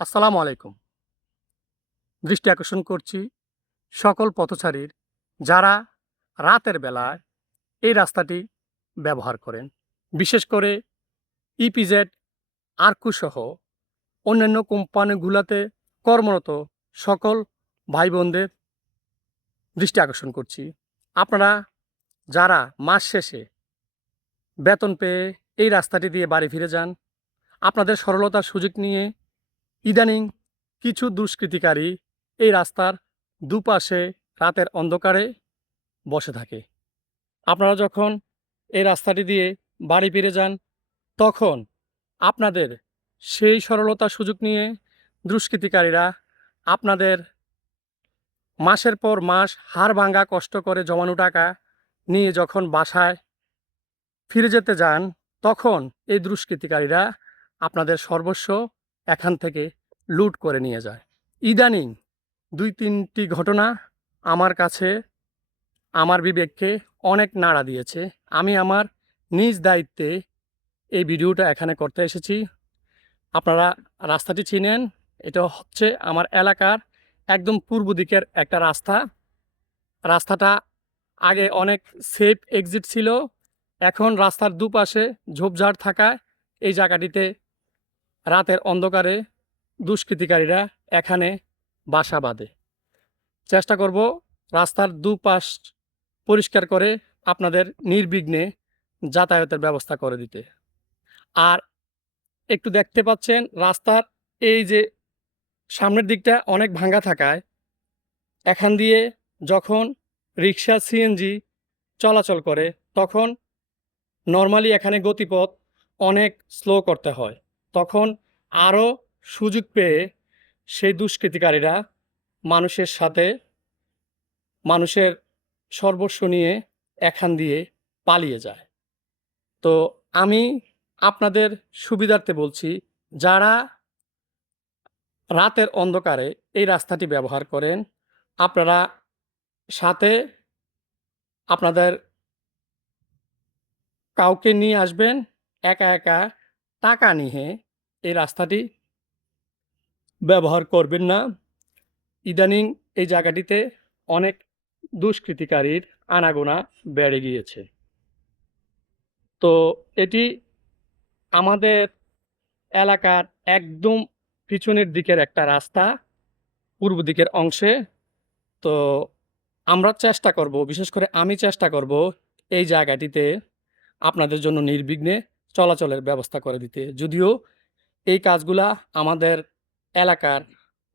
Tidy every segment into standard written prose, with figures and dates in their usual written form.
আসসালামু আলাইকুম। দৃষ্টি আকর্ষণ করছি সকল পথচারীর যারা রাতের বেলায় এই রাস্তাটি ব্যবহার করেন। বিশেষ করে ইপিজেড, আরকু সহ অন্যান্য কোম্পানিগুলাতে কর্মরত সকল ভাই বোনদের দৃষ্টি আকর্ষণ করছি। আপনারা যারা মাস শেষে বেতন পেয়ে এই রাস্তাটি দিয়ে বাড়ি ফিরে যান, আপনাদের সরলতার সুযোগ নিয়ে ইদানিং কিছু দুষ্কৃতিকারী এই রাস্তার দুপাশে রাতের অন্ধকারে বসে থাকে। আপনারা যখন এই রাস্তাটি দিয়ে বাড়ি ফিরে যান, তখন আপনাদের সেই সরলতার সুযোগ নিয়ে দুষ্কৃতিকারীরা আপনাদের মাসের পর মাস হাড়ভাঙ্গা কষ্ট করে জমানো টাকা নিয়ে যখন বাসায় ফিরে যেতে যান, তখন এই দুষ্কৃতিকারীরা আপনাদের সর্বস্ব এখান থেকে লুট করে নিয়ে যায়। ইদানিং ২-৩টি ঘটনা আমার কাছে আমার বিবেককে অনেক নাড়া দিয়েছে। আমি আমার নিজ দায়িত্বে এই ভিডিওটা এখানে করতে এসেছি। আপনারা রাস্তাটি চিনেন, এটা হচ্ছে আমার এলাকার একদম পূর্ব দিকের একটা রাস্তা। রাস্তাটা আগে অনেক সেফ এক্সিট ছিল, এখন রাস্তার দুপাশে ঝোপঝাড় থাকায় এই জায়গাটিতে রাতের অন্ধকারে দুষ্কৃতিকারীরা এখানে বাসা বাঁধে। চেষ্টা করব রাস্তার দুপাশ পরিষ্কার করে আপনাদের নির্বিঘ্নে যাতায়াতের ব্যবস্থা করে দিতে। আর একটু দেখতে পাচ্ছেন রাস্তার এই যে সামনের দিকটা অনেক ভাঙা থাকায় এখান দিয়ে যখন রিক্সা, সিএনজি চলাচল করে, তখন নর্মালি এখানে গতিপথ অনেক স্লো করতে হয়। তখন আরও সুযোগ পেয়ে সেই দুষ্কৃতিকারীরা মানুষের সাথে মানুষের সর্বস্ব নিয়ে এখান দিয়ে পালিয়ে যায়। তো আমি আপনাদের সুবিধার্থে বলছি, যারা রাতের অন্ধকারে এই রাস্তাটি ব্যবহার করেন, আপনারা সাথে আপনাদের কাউকে নিয়ে আসবেন। একা একা টাকা নিয়ে এই রাস্তাটি ব্যবহার করবেন না। ইদানিং এই জায়গাটিতে অনেক দুষ্কৃতিকারীর আনাগোনা বেড়ে গিয়েছে। তো এটি আমাদের এলাকার একদম পিছনের দিকের একটা রাস্তা, পূর্ব দিকের অংশে। তো আমরা চেষ্টা করব, বিশেষ করে আমি চেষ্টা করব এই জায়গাটিতে আপনাদের জন্য নির্বিঘ্নে চলাচলের ব্যবস্থা করে দিতে। যদিও এই কাজগুলা আমাদের এলাকার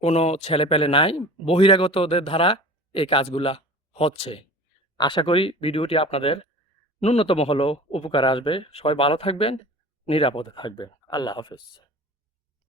কোনো ছেলেপেলে নাই, বহিরাগতদের দ্বারা এই কাজগুলা হচ্ছে। আশা করি ভিডিওটি আপনাদের ন্যূনতম হলেও উপকারে আসবে। সবাই ভালো থাকবেন, নিরাপদে থাকবেন। আল্লাহ হাফেজ।